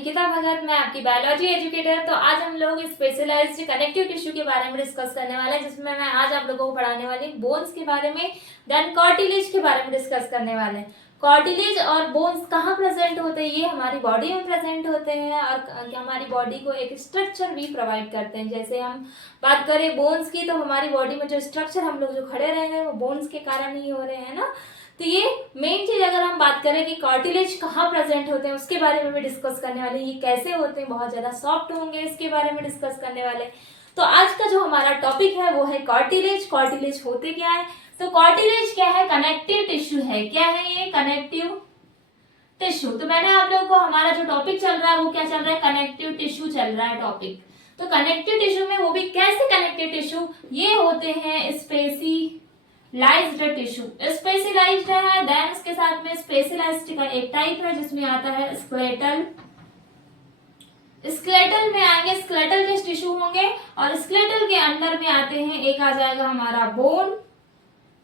निकिता भगत, मैं आपकी biology educator. तो आज हम लोग स्पेशलाइज्ड कनेक्टिव टिश्यू के बारे में डिस्कस करने वाले हैं, जिसमें मैं आज आप लोगों को पढ़ाने वाली बोन्स के बारे में, देन कार्टिलेज के बारे में डिस्कस करने वाले हैं। कार्टिलेज और बोन्स कहाँ प्रेजेंट होते हैं? ये हमारी बॉडी में प्रेजेंट होते हैं और हमारी बॉडी को एक स्ट्रक्चर भी प्रोवाइड करते हैं। जैसे हम बात करें बोन्स की, तो हमारी बॉडी में जो स्ट्रक्चर हम लोग जो खड़े रहे हैं वो बोन्स के कारण ही हो रहे हैं ना। तो ये मेन चीज अगर हम बात करें कि कार्टिलेज कहाँ प्रेजेंट होते हैं, उसके बारे में भी डिस्कस करने वाले हैं। ये कैसे होते हैं, बहुत ज्यादा सॉफ्ट होंगे, इसके बारे में डिस्कस करने वाले हैं। तो आज का जो हमारा टॉपिक है वो है कार्टिलेज। कार्टिलेज होते क्या है? तो कार्टिलेज क्या है? कनेक्टिव टिश्यू है। क्या है ये? Connective tissue. तो मैंने आप लोगों को हमारा जो टॉपिक चल रहा है वो क्या चल रहा है? कनेक्टिव टिश्यू चल रहा है टॉपिक। तो कनेक्टिव टिश्यू में वो भी कैसे कनेक्टिव टिश्यू? ये होते हैं स्पेशलाइज्ड टिश्यू। स्पेशलाइज्ड है, देन उसके साथ में स्पेशलाइज्ड का एक टाइप है जिसमें आता है स्केलेटल। स्केलेटल में आएंगे, स्केलेटल के टिश्यू होंगे और स्केलेटल के अंदर में आते हैं, एक आ जाएगा हमारा बोन,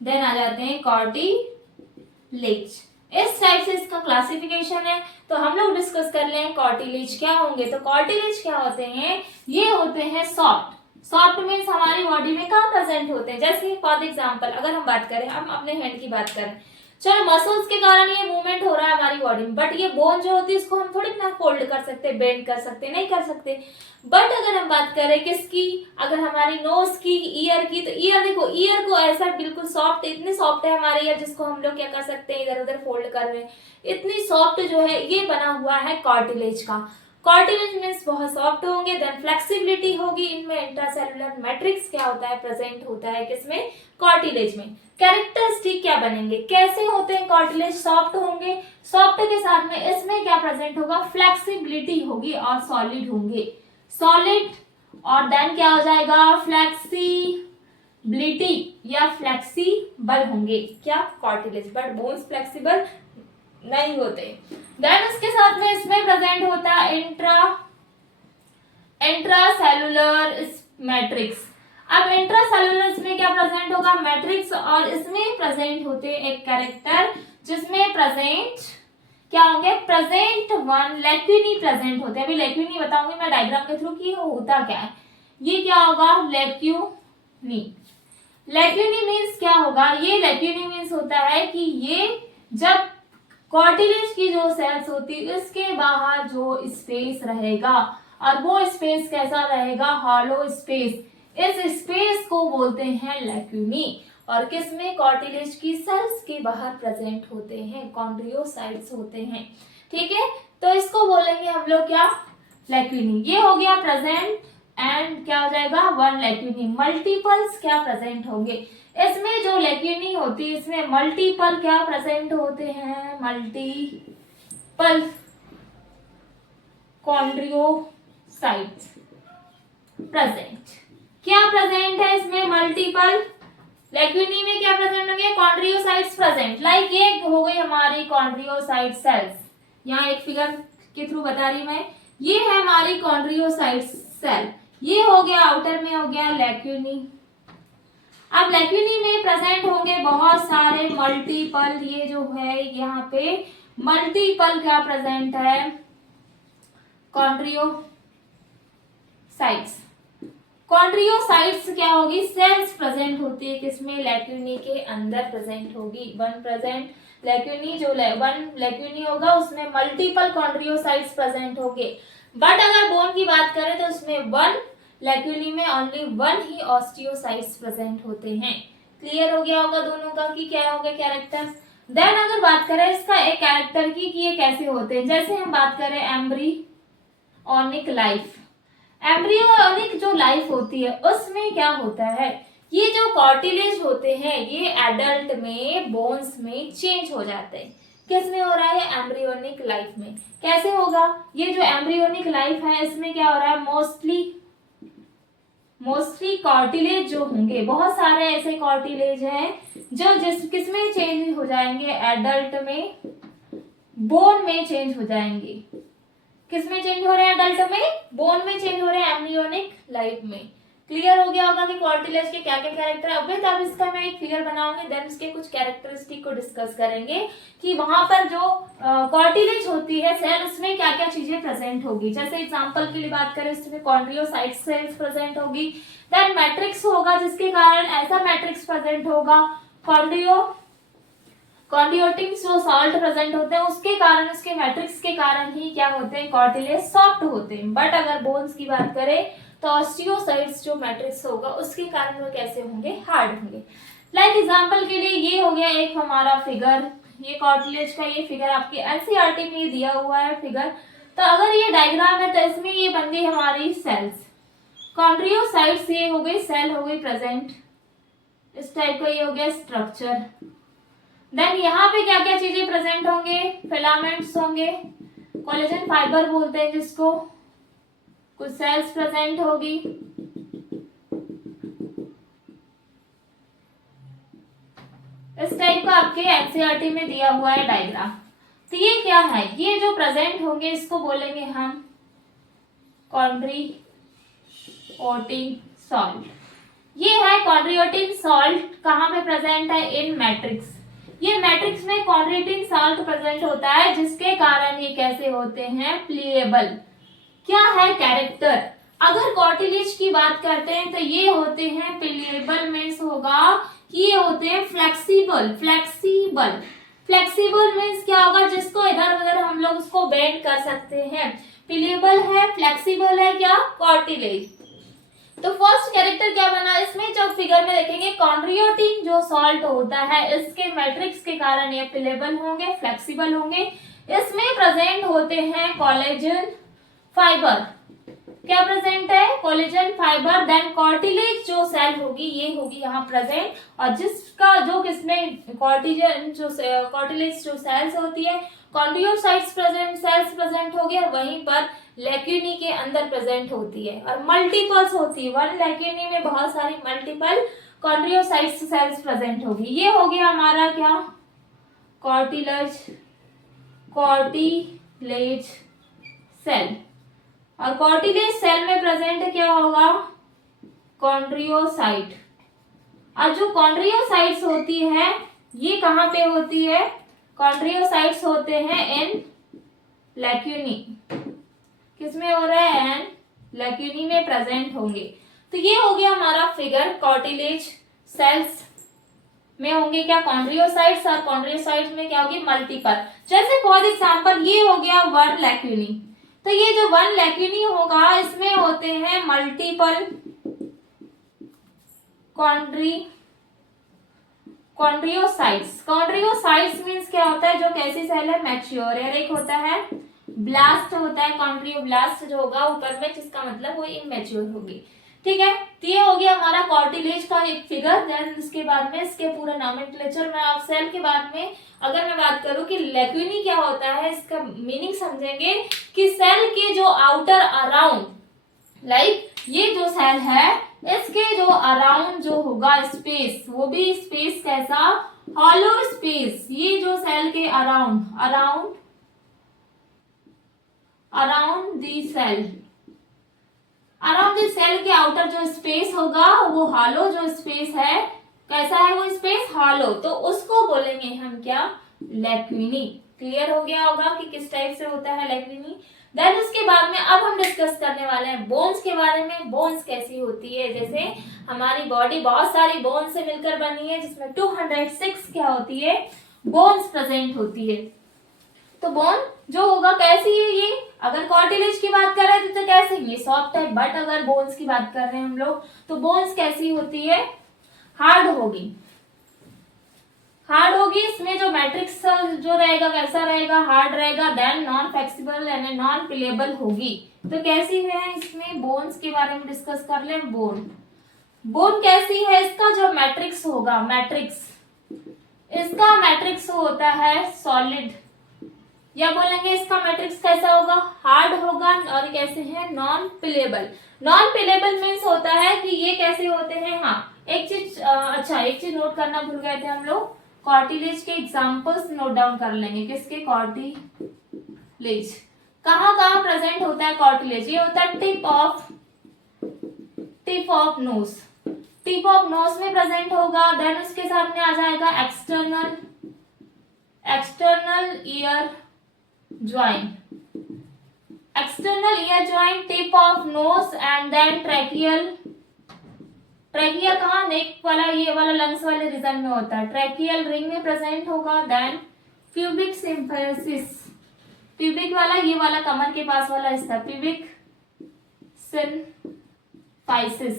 देन आ जाते हैं कार्टिलेज। इस टाइप से इसका क्लासिफिकेशन है। तो हम लोग डिस्कस कर लें कार्टिलेज क्या होंगे। तो कार्टिलेज क्या होते हैं? ये होते हैं सॉफ्ट। सॉफ्ट मीन्स हमारी बॉडी में कहाँ प्रेजेंट होते हैं? जैसे फॉर एग्जांपल अगर हम बात करें, हम अपने हैंड की बात करें, चलो मसल्स के कारण ये मूवमेंट हो रहा है हमारी बॉडी में, बट ये बोन जो होती है इसको हम थोड़ी ना फोल्ड कर सकते, बेंड कर सकते, नहीं कर सकते। बट अगर हम बात करें किसकी, अगर हमारी नोज की, ईयर की, तो ईयर देखो, ईयर को ऐसा बिल्कुल सॉफ्ट, इतनी सॉफ्ट है हमारी ईयर, जिसको हम लोग क्या कर सकते हैं, इधर उधर फोल्ड कर रहे हैं। इतनी सॉफ्ट जो है ये बना हुआ है कार्टिलेज का। कार्टिलेज मीन्स बहुत सॉफ्ट होंगे, देन फ्लेक्सिबिलिटी होगी इनमें। इंट्रासेलुलर मैट्रिक्स क्या होता है? प्रेजेंट होता है किसमें? कार्टिलेज में। कैरेक्टरिस्टिक क्या बनेंगे? कैसे होते हैं कार्टिलेज? सॉफ्ट होंगे। सॉफ्ट के साथ में इसमें क्या प्रेजेंट होगा? फ्लेक्सिबिलिटी होगी और सॉलिड होंगे। सॉलिड और देन क्या हो जाएगा? फ्लेक्सिबिलिटी या फ्लेक्सिबल होंगे। क्या? कार्टिलेज। बट बोन्स फ्लेक्सिबल नहीं होते। देन उसके साथ में इसमें प्रेजेंट होता है इंट्रासेलुलर मैट्रिक्स। अब इंट्रासेलुलर इसमें क्या प्रेजेंट होगा? मैट्रिक्स। और इसमें प्रेजेंट होते एक कैरेक्टर जिसमें प्रेजेंट क्या होंगे? प्रेजेंट वन लेक्यूनी प्रेजेंट होते हैं। अभी लेक्यूनी बताऊंगी मैं डायग्राम के थ्रू कि होता क्या है। ये क्या होगा? लेक्यूनी। लेक्यूनी मीन्स क्या होगा? ये लेक्यूनी मीन्स होता है कि ये जब कार्टिलेज की जो सेल्स होती है उसके बाहर जो स्पेस रहेगा, और वो स्पेस कैसा रहेगा? Hollow space. इस स्पेस को बोलते हैं लेक्यूनी। और किसमें? कार्टिलेज की सेल्स के बाहर प्रेजेंट होते हैं, कॉन्ड्रियोसाइट्स होते हैं। ठीक है, तो इसको बोलेंगे हम लोग क्या? लेक्यूनी। ये हो गया प्रेजेंट एंड क्या हो जाएगा? वन लेक्यूनी। मल्टीपल्स क्या प्रेजेंट होंगे? इसमें जो लेक्यूनी होती है इसमें मल्टीपल क्या प्रेजेंट होते हैं? Multiple chondriocytes present. क्या प्रेजेंट है इसमें? मल्टीपल। लेक्यूनी में क्या प्रेजेंट होंगे? कॉन्ड्रियोसाइट्स प्रेजेंट। लाइक ये हो गई हमारी कॉन्ड्रियोसाइट सेल्स। यहाँ एक फिगर के थ्रू बता रही मैं, ये है हमारी कॉन्ड्रियोसाइट सेल। ये हो गया आउटर में हो गया लेक्यूनी। अब लेक्यूनी में प्रेजेंट होंगे बहुत सारे मल्टीपल, ये जो है यहाँ पे मल्टीपल क्या प्रेजेंट है? कॉन्ड्रियोसाइट्स। कॉन्ड्रियोसाइट्स क्या होगी? सेल्स प्रेजेंट होती है किसमें? लेक्यूनी के अंदर प्रेजेंट होगी। वन प्रेजेंट लेक्यूनी, जो वन लेक्यूनी होगा उसमें मल्टीपल कॉन्ड्रियोसाइट्स प्रेजेंट होंगे। बट अगर बोन की बात करें तो उसमें वन लेक्यूनी में ओनली वन ही ऑस्टियोसाइट्स प्रेजेंट होते हैं। क्लियर हो गया होगा दोनों का कि क्या हो गया कैरेक्टर्स। देन अगर बात करें इसका एक कैरेक्टर की कि ये कैसे होते हैं, जैसे हम बात करें एम्ब्रियोनिक लाइफ। एम्ब्रियोनिक जो लाइफ होती है उसमें क्या होता है? ये जो कार्टिलेज होते हैं ये एडल्ट में बोन्स में चेंज हो जाते हैं। किस में हो रहा है? एम्ब्रियोनिक लाइफ में। कैसे होगा? ये जो एम्ब्रियोनिक लाइफ है इसमें क्या हो रहा है? मोस्टली कार्टिलेज जो होंगे, बहुत सारे ऐसे कार्टिलेज हैं जो किसमें चेंज हो जाएंगे? एडल्ट में बोन में चेंज हो जाएंगे। किसमें चेंज हो रहे हैं? एडल्ट में बोन में चेंज हो रहे हैं, एम्ब्रियोनिक लाइफ में। क्लियर हो गया होगा कि कार्टिलेज के क्या क्या कैरेक्टर है। अभी तब इसका मैं एक फिगर बनाऊंगी, देन उसके कुछ कैरेक्टरिस्टिक को डिस्कस करेंगे कि वहां पर जो कार्टिलेज होती है सेल, उसमें क्या क्या चीजें प्रेजेंट होगी। जैसे एग्जांपल के लिए बात करें, उसमें कॉन्ड्रियोसाइट सेल्स प्रेजेंट होगी, देन मैट्रिक्स होगा जिसके कारण ऐसा मैट्रिक्स प्रेजेंट होगा, कॉन्ड्रियोटिन जो सॉल्ट प्रेजेंट होते हैं उसके कारण, उसके मैट्रिक्स के कारण ही क्या होते हैं, कार्टिलेज सॉफ्ट होते हैं। बट अगर बोन्स की बात करें तो ऑस्टियोसाइट्स जो मैट्रिक्स होगा उसके कारण वो कैसे होंगे, हार्ड होंगे। लाइक एग्जांपल के लिए ये हो गया एक हमारा फिगर, ये कार्टिलेज का ये फिगर आपके एनसीईआरटी में ये दिया हुआ है फिगर। तो अगर ये डायग्राम है तो इसमें ये बन गई हमारी सेल्स, कॉन्ड्रियोसाइट्स ये हो गई सेल हो गई प्रेजेंट, इस टाइप का ये हो गया स्ट्रक्चर। देन यहाँ पे क्या क्या चीजें प्रेजेंट होंगे, फिलामेंट्स होंगे, कोलेजन फाइबर बोलते हैं जिसको, कुछ सेल्स प्रेजेंट होगी, इस टाइप का आपके एनसीईआरटी में दिया हुआ है डायग्राम। तो ये क्या है, ये जो प्रेजेंट होंगे इसको बोलेंगे हम कॉन्ड्रियोटिन सॉल्ट। ये है कॉन्ड्रियोटिन सॉल्ट, कहाँ पे प्रेजेंट है, इन मैट्रिक्स। ये मैट्रिक्स में कॉन्ड्रियोटिन सॉल्ट प्रेजेंट होता है जिसके कारण ये कैसे होते हैं, प्लीएबल। क्या है कैरेक्टर, अगर कार्टिलेज की बात करते हैं तो ये होते हैं प्लीएबल, मीन्स होगा कि ये होते हैं फ्लेक्सिबल। फ्लेक्सिबल मीन्स क्या होगा, जिसको इधर उधर हम लोग उसको बेंड कर सकते हैं। प्लीएबल है, फ्लेक्सिबल है क्या, कार्टिलेज। तो फर्स्ट कैरेक्टर क्या बना इसमें, जब फिगर में देखेंगे कॉन्ड्रियोटिन जो सॉल्ट होता है इसके मैट्रिक्स के कारण ये प्लीएबल होंगे, फ्लेक्सिबल होंगे। इसमें प्रेजेंट होते हैं कोलेजन फाइबर, क्या प्रेजेंट है, कोलेजन फाइबर। देन कार्टिलेज जो सेल होगी ये होगी यहाँ प्रेजेंट, और जिसका जो किसमें कार्टिलेज जो सेल्स होती है, कॉन्ड्रियोसाइट्स प्रेजेंट सेल्स प्रेजेंट होगी, और वहीं पर लेक्यूनी के अंदर प्रेजेंट होती है, और मल्टीपल्स होती है, वन लेक्यूनी में बहुत सारी मल्टीपल कॉन्ड्रियोसाइट्स सेल्स प्रेजेंट होगी। ये हो गया हमारा क्या, कार्टिलेज सेल। और कार्टिलेज सेल में प्रेजेंट क्या होगा, कॉन्ड्रियोसाइट। और जो कॉन्ड्रियोसाइट्स होती है ये कहाँ पे होती है, कॉन्ड्रियोसाइट्स होते हैं इन लेक्यूनी, किसमें हो रहा है, एन लेक्यूनी में प्रेजेंट होंगे। तो ये हो गया हमारा फिगर, कार्टिलेज सेल्स में होंगे क्या, कॉन्ड्रियोसाइट्स, और कॉन्ड्रियोसाइट्स में क्या होगी, मल्टीपल। जैसे फॉर एग्जांपल ये हो गया वन लेक्यूनी, तो ये जो वन लेक्यूनी होगा इसमें होते हैं मल्टीपल कॉन्ड्रियोसाइट्स। कॉन्ड्रियोसाइट्स मींस क्या होता है, जो कैसी सेल है, मैच्योर। एक होता है ब्लास्ट होता है, कॉन्ड्रियोब्लास्ट जो होगा ऊपर में, जिसका मतलब वो इमेच्योर होगी। ठीक है, तो ये हो गया हमारा कार्टिलेज का एक फिगर। देन उसके बाद में इसके पूरा नॉमेनक्लेचर में आप सेल के बाद में अगर मैं बात करूं कि लेक्यूनी क्या होता है, इसका मीनिंग समझेंगे कि सेल के जो आउटर अराउंड, लाइक ये जो सेल है इसके जो अराउंड जो होगा स्पेस, वो भी स्पेस कैसा, हॉलो स्पेस। ये जो सेल के अराउंड दी सेल के आउटर जो स्पेस होगा वो हॉलो जो स्पेस है, कैसा है वो स्पेस, हॉलो। तो उसको बोलेंगे हम क्या, लेक्यूनी। क्लियर हो गया होगा कि किस टाइप से होता है लेक्यूनी। देन उसके बाद में अब हम डिस्कस करने वाले हैं बोन्स के बारे में। बोन्स कैसी होती है, जैसे हमारी बॉडी बहुत सारी बोन्स से मिलकर बनी है, जिसमें 206 क्या होती है, बोन्स प्रेजेंट होती है। तो बोन जो होगा कैसी है ये, अगर कार्टिलेज की बात कर रहे हैं तो कैसे, ये सॉफ्ट है। बट अगर बोन्स की बात कर रहे हैं हम लोग तो बोन्स कैसी होती है, हार्ड होगी। इसमें जो मैट्रिक्स जो रहेगा कैसा रहेगा, हार्ड रहेगा। देन नॉन फ्लेक्सिबल यानी नॉन प्लेबल होगी। तो कैसी है, इसमें बोन्स के बारे में डिस्कस कर ले। बोन कैसी है, इसका जो मैट्रिक्स होगा, इसका मैट्रिक्स होता है सॉलिड, या बोलेंगे इसका मैट्रिक्स कैसा होगा, हार्ड होगा। और कैसे है, non payable. Non payable means होता है कि ये कैसे होते हैं, हाँ एक चीज नोट करना भूल गए थे हम लोग, कार्टिलेज के एग्जांपल्स नोट डाउन कर लेंगे। किसके, कार्टिलेज कहाँ प्रेजेंट होता है कार्टिलेज, ये होता है tip of tip of nose, tip of nose में प्रेजेंट होगा। देन उसके साथ में आ जाएगा external ear joint, external ear joint, tip of nose and then tracheal, trachea कहाँ, नेक वाला, ये वाला लंग्स वाले रीजन में होता है, ट्रैकियल रिंग में प्रेजेंट होगा। देन प्यूबिक सिम्फाइसिस, प्यूबिक वाला, ये वाला कमर के पास वाला हिस्सा, प्यूबिक सिम्फाइसिस,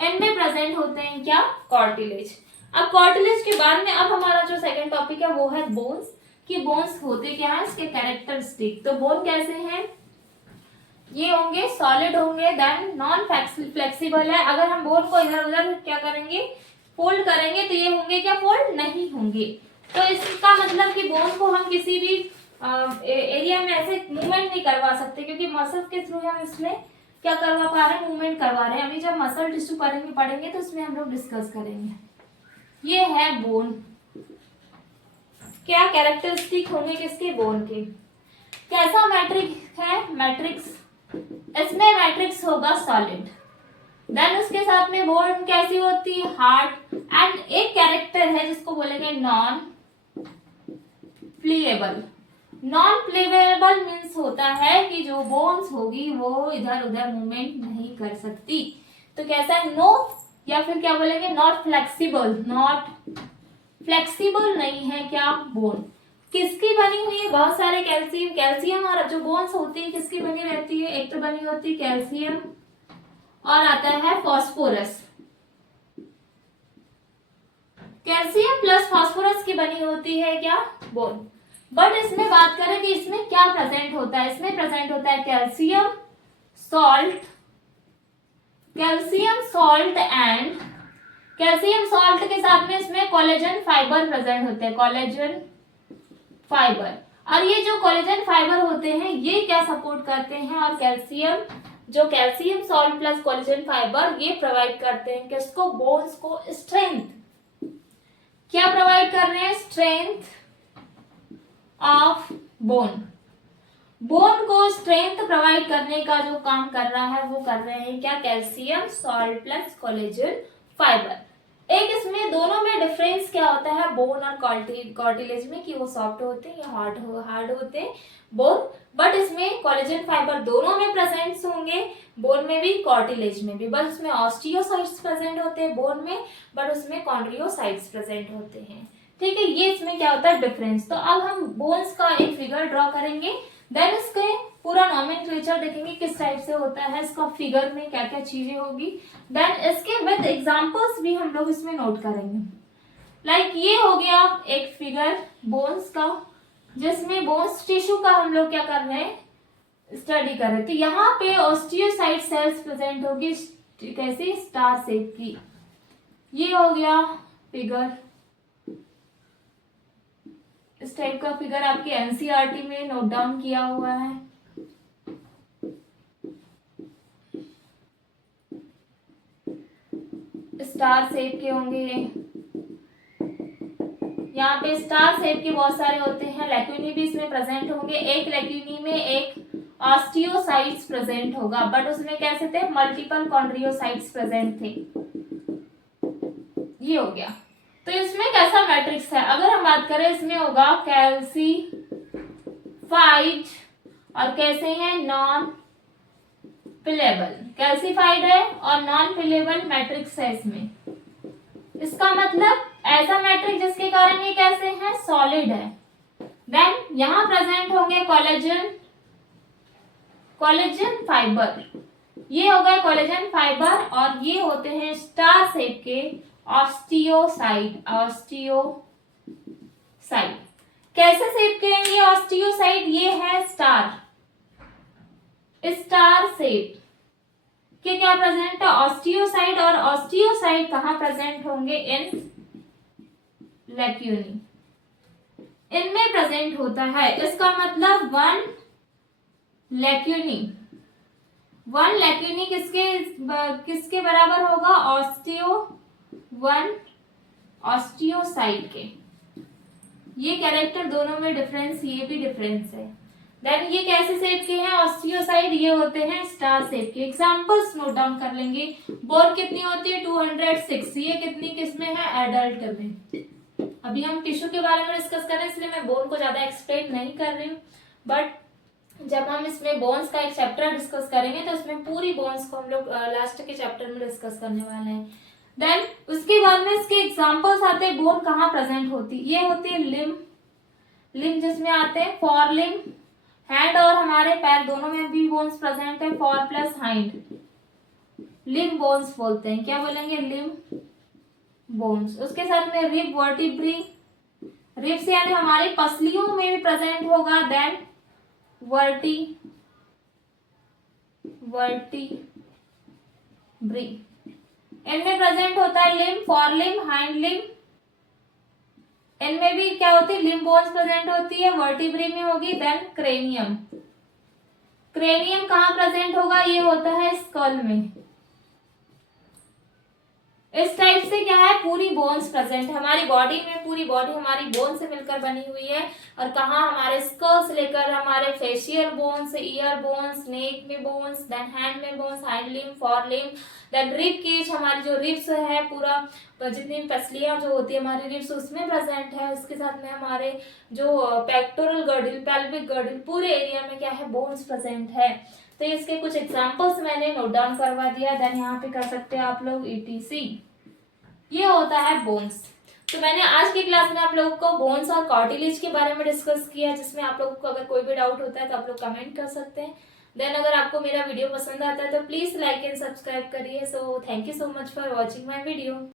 इनमें प्रेजेंट होते हैं क्या, कार्टिलेज। अब कार्टिलेज के बाद में अब हमारा जो सेकंड टॉपिक है वो है बोन्स, कि बोन्स होते क्या है, इसके कैरेक्टरिस्टिक। तो बोन कैसे हैं, ये होंगे सॉलिड होंगे, देन नॉन फ्लेक्सिबल है। अगर हम बोन को इधर उधर क्या करेंगे, फोल्ड करेंगे तो ये होंगे क्या, फोल्ड नहीं होंगे। तो इसका मतलब कि बोन को हम किसी भी एरिया में ऐसे मूवमेंट नहीं करवा सकते, क्योंकि मसल के थ्रू हम इसमें क्या करवा पा रहे हैं, मूवमेंट करवा रहे हैं। अभी जब मसल टिश्यू पढ़ेंगे तो उसमें हम लोग डिस्कस करेंगे। ये है बोन, क्या कैरेक्टरिस्टिक होंगे किसके, बोन के। कैसा मैट्रिक्स है, मैट्रिक्स, इसमें मैट्रिक्स होगा सॉलिड। देन उसके साथ में बोन कैसी होती है, हार्ड। एंड एक कैरेक्टर है जिसको बोलेंगे non pliable. Non pliable means होता है कि जो बोन्स होगी वो इधर उधर मूवमेंट नहीं कर सकती। तो कैसा है, नो, या फिर क्या बोलेंगे, नॉट फ्लेक्सिबल, नॉट फ्लेक्सिबल नहीं है क्या, बोन। किसकी बनी हुई है, बहुत सारे कैल्शियम, कैल्शियम और जो बोन्स होती है किसकी बनी रहती है, एक तो बनी होती है कैल्शियम और आता है फॉस्फोरस, कैल्शियम प्लस फॉस्फोरस की बनी होती है क्या, बोन। बट इसमें बात करें कि इसमें क्या प्रेजेंट होता है, इसमें प्रेजेंट होता है calcium salt, calcium salt and calcium salt के साथ में इसमें कोलेजन फाइबर प्रेजेंट होते हैं, कोलेजन फाइबर। और ये जो कोलेजन फाइबर होते हैं ये क्या सपोर्ट करते हैं, और कैल्शियम, जो calcium salt plus collagen fibre ये प्रोवाइड करते हैं किसको, बोन्स को स्ट्रेंथ। क्या प्रोवाइड कर रहे हैं, स्ट्रेंथ ऑफ बोन। बोन को स्ट्रेंथ प्रोवाइड करने का जो काम कर रहा है वो कर रहे हैं क्या, calcium salt plus collagen fibre. एक इसमें दोनों में डिफरेंस क्या होता है, बोन और कार्टिलेज में, कि वो सॉफ्ट होते हैं या हार्ड होते हैं बोन। बट इसमें कोलेजन फाइबर दोनों में प्रेजेंट होंगे, बोन में भी कार्टिलेज में भी। बस उसमें ऑस्टियोसाइट्स प्रेजेंट होते हैं बोन में, बट उसमें कॉन्ड्रियोसाइट्स प्रेजेंट होते हैं। ठीक है, ये इसमें क्या होता है डिफरेंस। तो अब हम बोन्स का एक फिगर ड्रॉ करेंगे, देन इसके पूरा नॉमेनक्लेचर देखेंगे किस टाइप से होता है, इसका फिगर में क्या क्या चीजें होगी। देन इसके विद एग्जांपल्स भी हम लोग इसमें नोट करेंगे। लाइक ये हो गया एक फिगर बोन्स का, जिसमें बोन्स टिश्यू का हम लोग क्या कर रहे हैं, स्टडी कर रहे हैं। तो यहाँ पे ऑस्टियोसाइट सेल्स प्रेजेंट होगी, कैसी, स्टार शेप की। ये हो गया फिगर, इस टाइप का फिगर आपके एनसीईआरटी में नोट डाउन किया हुआ है। स्टार शेप के होंगे, यहाँ पे स्टार शेप के बहुत सारे होते हैं। लैक्यूनी भी इसमें प्रेजेंट होंगे, एक लैक्यूनी में एक ऑस्टियोसाइट्स प्रेजेंट होगा, बट उसमें कैसे थे, मल्टीपल कॉन्ड्रियोसाइट्स प्रेजेंट थे। ये हो गया। तो इसमें कैसा मैट्रिक्स है, अगर हम बात करें इसमें होगा कैल्सीफाइड और कैसे हैं, नॉन पिलेबल। कैल्सीफाइड है और नॉन पिलेबल मैट्रिक्स है इसमें। इसका मतलब ऐसा मैट्रिक्स जिसके कारण ये कैसे है, सॉलिड है। देन यहां प्रेजेंट होंगे कोलेजन फाइबर, ये हो गए कोलेजन फाइबर, और ये होते हैं स्टार शेप के ऑस्टियोसाइट। कैसे शेप के हैं ये ऑस्टियोसाइट, ये है स्टार शेप के क्या प्रेजेंट है, ऑस्टियोसाइट। और ऑस्टियोसाइट कहाँ प्रेजेंट होंगे, इन लैक्यूनी, इनमें प्रेजेंट होता है। इसका मतलब वन लैक्यूनी किसके बराबर होगा, ऑस्टियोसाइट के। ये कैरेक्टर दोनों में डिफरेंस, ये भी डिफरेंस है। देन ये कैसे शेप के हैं ऑस्टियोसाइड, ये होते हैं स्टार शेप के। एग्जांपल्स नोट डाउन कर लेंगे। बोन कितनी होती है 206, ये कितनी किस्में हैं एडल्ट में। अभी हम टिश्यू के बारे में डिस्कस कर रहे हैं इसलिए मैं बोन को ज्यादा एक्सप्लेन नहीं कर रही हूँ, बट जब हम इसमें बोन्स का एक चैप्टर डिस्कस करेंगे तो इसमें पूरी बोन्स को हम लोग लास्ट के चैप्टर में डिस्कस करने वाले हैं। देन उसके बाद में इसके एग्जांपल्स आते हैं बोन कहाँ प्रेजेंट होती है। ये होती है लिम्ब, लिम्ब जिसमें आते हैं फॉर लिम्ब, हैंड और हमारे पैर दोनों में भी बोन्स प्रेजेंट है, for plus hind, limb bones बोलते हैं। क्या बोलेंगे लिम्ब बोन्स। उसके साथ में रिब वर्टिब्री, रिब्स यानी हमारी पसलियों में भी प्रेजेंट होगा। देन वर्टिब्री, इनमें प्रेजेंट होता है limb, fore limb, hind limb. इनमें भी क्या होती है लिम्ब बोन्स प्रेजेंट होती है, वर्टिब्री में होगी। देन क्रेनियम, क्रेनियम कहाँ प्रेजेंट होगा, ये होता है स्कल में। इस टाइप से क्या है पूरी बोन्स प्रेजेंट है हमारी बॉडी में। पूरी बॉडी हमारी बोन से मिलकर बनी हुई है। और कहाँ हमारे स्कल से लेकर हमारे facial bones, ear bones, neck में बोन्स, देन हैंड में bones, hind limb, fore limb, then rib cage, हमारी जो रिब्स है पूरा जितनी पसलियां जो होती है हमारी रिब्स उसमें प्रेजेंट है। उसके साथ में हमारे जो पेक्टोरल गर्डल, पेल्विक गर्डल, पूरे एरिया में क्या है बोन्स प्रेजेंट है। तो इसके कुछ एग्जांपल्स मैंने नोट डाउन करवा दिया। देन यहाँ पे कर सकते हैं आप लोग ETC। ये होता है बोन्स। तो मैंने आज की क्लास में आप लोगों को बोन्स और कार्टिलेज के बारे में डिस्कस किया, जिसमें आप लोगों को अगर कोई भी डाउट होता है तो आप लोग कमेंट कर सकते हैं। देन अगर आपको मेरा वीडियो पसंद आता है तो प्लीज लाइक एंड सब्सक्राइब करिए। So thank you so much for watching my video.